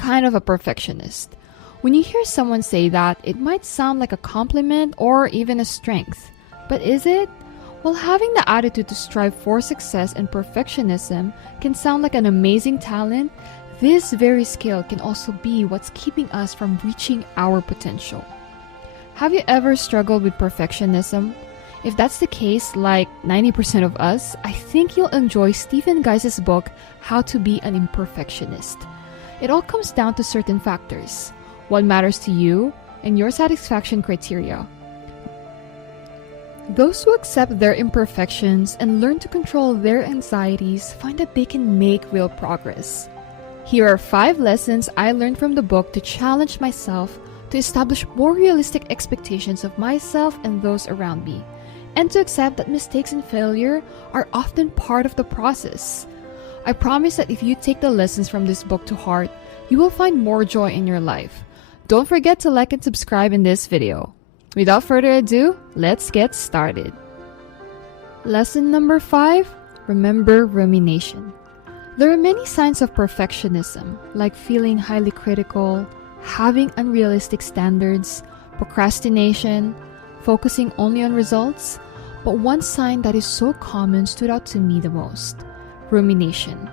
kind of a perfectionist. When you hear someone say that, it might sound like a compliment or even a strength. But is it? While having the attitude to strive for success and perfectionism can sound like an amazing talent, this very skill can also be what's keeping us from reaching our potential. Have you ever struggled with perfectionism? If that's the case, like 90% of us, I think you'll enjoy Stephen Guise's book, How to Be an Imperfectionist. It all comes down to certain factors: what matters to you and your satisfaction criteria. Those who accept their imperfections and learn to control their anxieties find that they can make real progress. Here are 5 lessons I learned from the book to challenge myself to establish more realistic expectations of myself and those around me, and to accept that mistakes and failure are often part of the process. I promise that if you take the lessons from this book to heart, you will find more joy in your life. Don't forget to like and subscribe in this video. Without further ado, let's get started. Lesson number 5, remember rumination. There are many signs of perfectionism, like feeling highly critical, having unrealistic standards, procrastination, focusing only on results, but one sign that is so common stood out to me the most: rumination.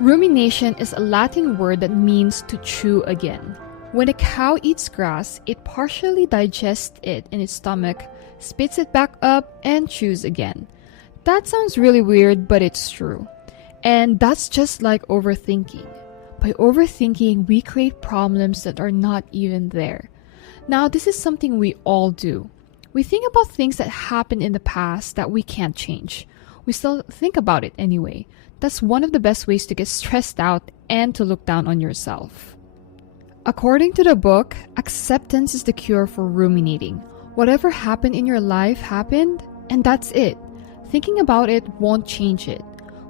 Rumination is a Latin word that means to chew again. When a cow eats grass, it partially digests it in its stomach, spits it back up, and chews again. That sounds really weird, but it's true. And that's just like overthinking. By overthinking, we create problems that are not even there. Now, this is something we all do. We think about things that happened in the past that we can't change. We still think about it anyway. That's one of the best ways to get stressed out and to look down on yourself. According to the book, acceptance is the cure for ruminating. Whatever happened in your life happened, and that's it. Thinking about it won't change it.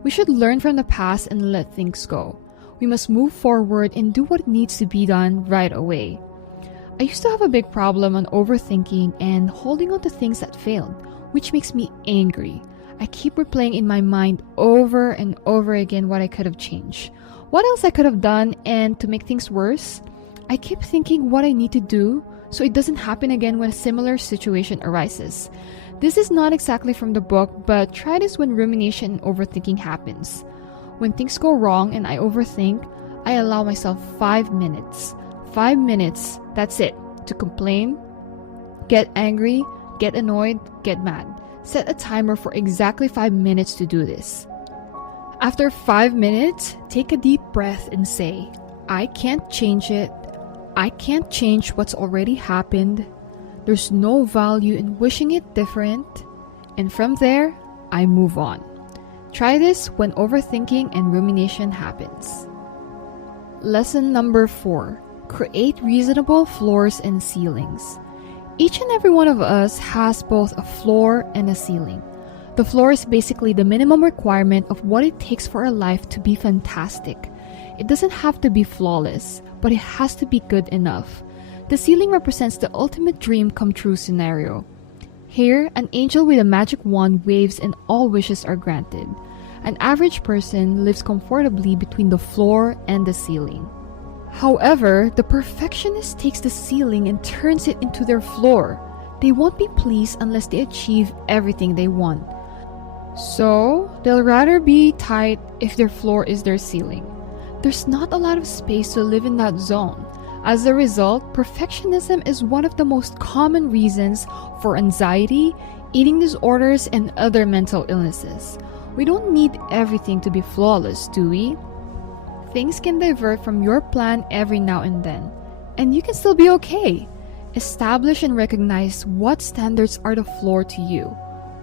We should learn from the past and let things go. We must move forward and do what needs to be done right away. I used to have a big problem on overthinking and holding on to things that failed, which makes me angry. I keep replaying in my mind over and over again what I could have changed, what else I could have done, and to make things worse, I keep thinking what I need to do so it doesn't happen again when a similar situation arises. This is not exactly from the book, but try this when rumination and overthinking happens. When things go wrong and I overthink, I allow myself 5 minutes. 5 minutes, that's it, to complain, get angry, get annoyed, get mad. Set a timer for exactly 5 minutes to do this. After 5 minutes, take a deep breath and say, I can't change it. I can't change what's already happened. There's no value in wishing it different. And from there, I move on. Try this when overthinking and rumination happens. Lesson number 4. Create reasonable floors and ceilings. Each and every one of us has both a floor and a ceiling. The floor is basically the minimum requirement of what it takes for a life to be fantastic. It doesn't have to be flawless, but it has to be good enough. The ceiling represents the ultimate dream come true scenario. Here, an angel with a magic wand waves and all wishes are granted. An average person lives comfortably between the floor and the ceiling. However, the perfectionist takes the ceiling and turns it into their floor. They won't be pleased unless they achieve everything they want. So, they'll rather be tight if their floor is their ceiling. There's not a lot of space to live in that zone. As a result, perfectionism is one of the most common reasons for anxiety, eating disorders, and other mental illnesses. We don't need everything to be flawless, do we? Things can divert from your plan every now and then, and you can still be okay. Establish and recognize what standards are the floor to you.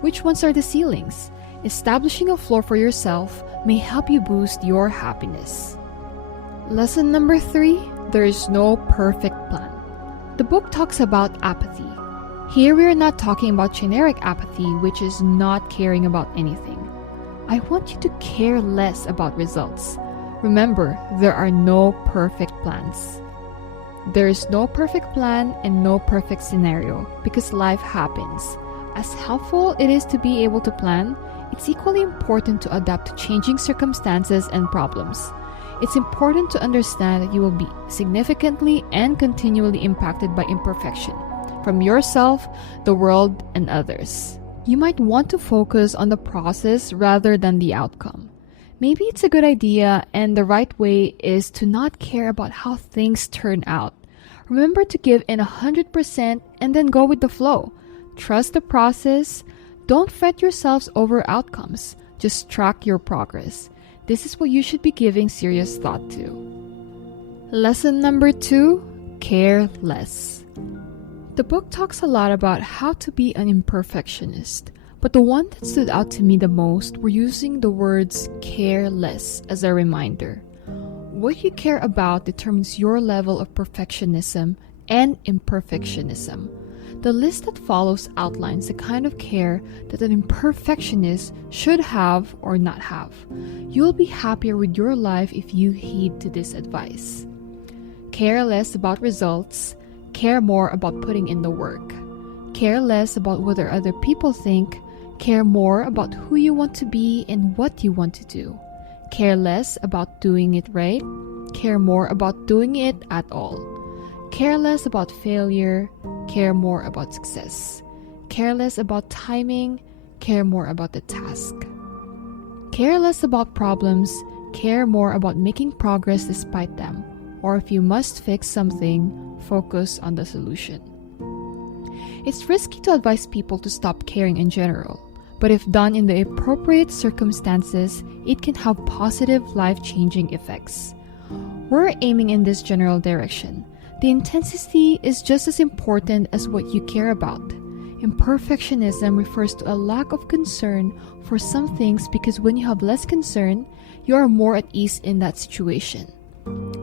Which ones are the ceilings? Establishing a floor for yourself may help you boost your happiness. Lesson number 3, there is no perfect plan. The book talks about apathy. Here we are not talking about generic apathy, which is not caring about anything. I want you to care less about results. Remember, there are no perfect plans. There is no perfect plan and no perfect scenario because life happens. As helpful it is to be able to plan, it's equally important to adapt to changing circumstances and problems. It's important to understand that you will be significantly and continually impacted by imperfection from yourself, the world, and others. You might want to focus on the process rather than the outcome. Maybe it's a good idea, and the right way is to not care about how things turn out. Remember to give in 100% and then go with the flow. Trust the process. Don't fret yourselves over outcomes. Just track your progress. This is what you should be giving serious thought to. Lesson number 2, care less. The book talks a lot about how to be an imperfectionist, but the one that stood out to me the most were using the words care less as a reminder. What you care about determines your level of perfectionism and imperfectionism. The list that follows outlines the kind of care that an imperfectionist should have or not have. You'll be happier with your life if you heed to this advice. Care less about results. Care more about putting in the work. Care less about what other people think. Care more about who you want to be and what you want to do. Care less about doing it right. Care more about doing it at all. Care less about failure. Care more about success. Care less about timing. Care more about the task. Care less about problems. Care more about making progress despite them. Or if you must fix something, focus on the solution. It's risky to advise people to stop caring in general, but if done in the appropriate circumstances, it can have positive life-changing effects. We're aiming in this general direction. The intensity is just as important as what you care about. Imperfectionism refers to a lack of concern for some things because when you have less concern, you are more at ease in that situation.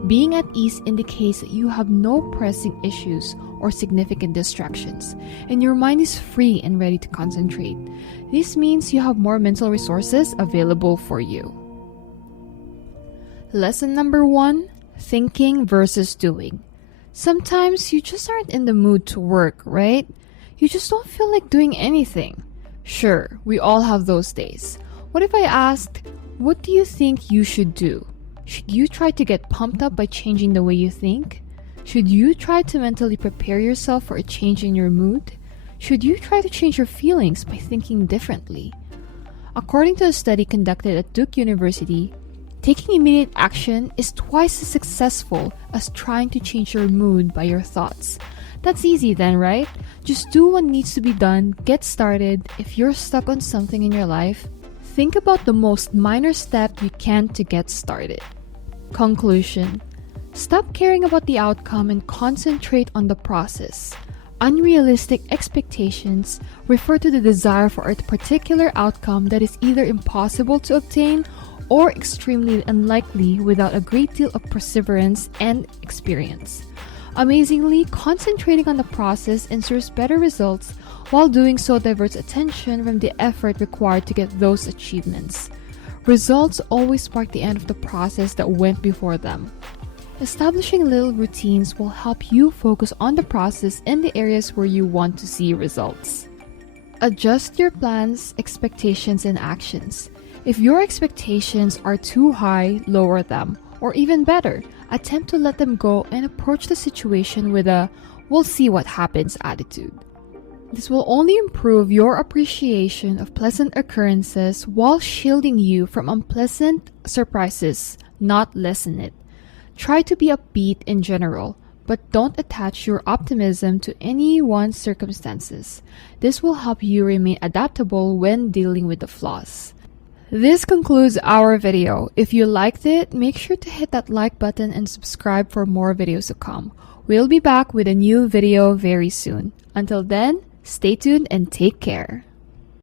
Being at ease indicates that you have no pressing issues or significant distractions, and your mind is free and ready to concentrate. This means you have more mental resources available for you. Lesson number 1, thinking versus doing. Sometimes you just aren't in the mood to work, right? You just don't feel like doing anything. Sure, we all have those days. What if I asked, what do you think you should do? Should you try to get pumped up by changing the way you think? Should you try to mentally prepare yourself for a change in your mood? Should you try to change your feelings by thinking differently? According to a study conducted at Duke University, taking immediate action is twice as successful as trying to change your mood by your thoughts. That's easy then, right? Just do what needs to be done, get started. If you're stuck on something in your life, think about the most minor step you can to get started. Conclusion. Stop caring about the outcome and concentrate on the process. Unrealistic expectations refer to the desire for a particular outcome that is either impossible to obtain or extremely unlikely without a great deal of perseverance and experience. Amazingly, concentrating on the process ensures better results, while doing so diverts attention from the effort required to get those achievements. Results always mark the end of the process that went before them. Establishing little routines will help you focus on the process in the areas where you want to see results. Adjust your plans, expectations, and actions. If your expectations are too high, lower them. Or even better, attempt to let them go and approach the situation with a "we'll see what happens" attitude. This will only improve your appreciation of pleasant occurrences while shielding you from unpleasant surprises, not lessen it. Try to be upbeat in general, but don't attach your optimism to anyone's circumstances. This will help you remain adaptable when dealing with the flaws. This concludes our video. If you liked it, make sure to hit that like button and subscribe for more videos to come. We'll be back with a new video very soon. Until then, stay tuned and take care.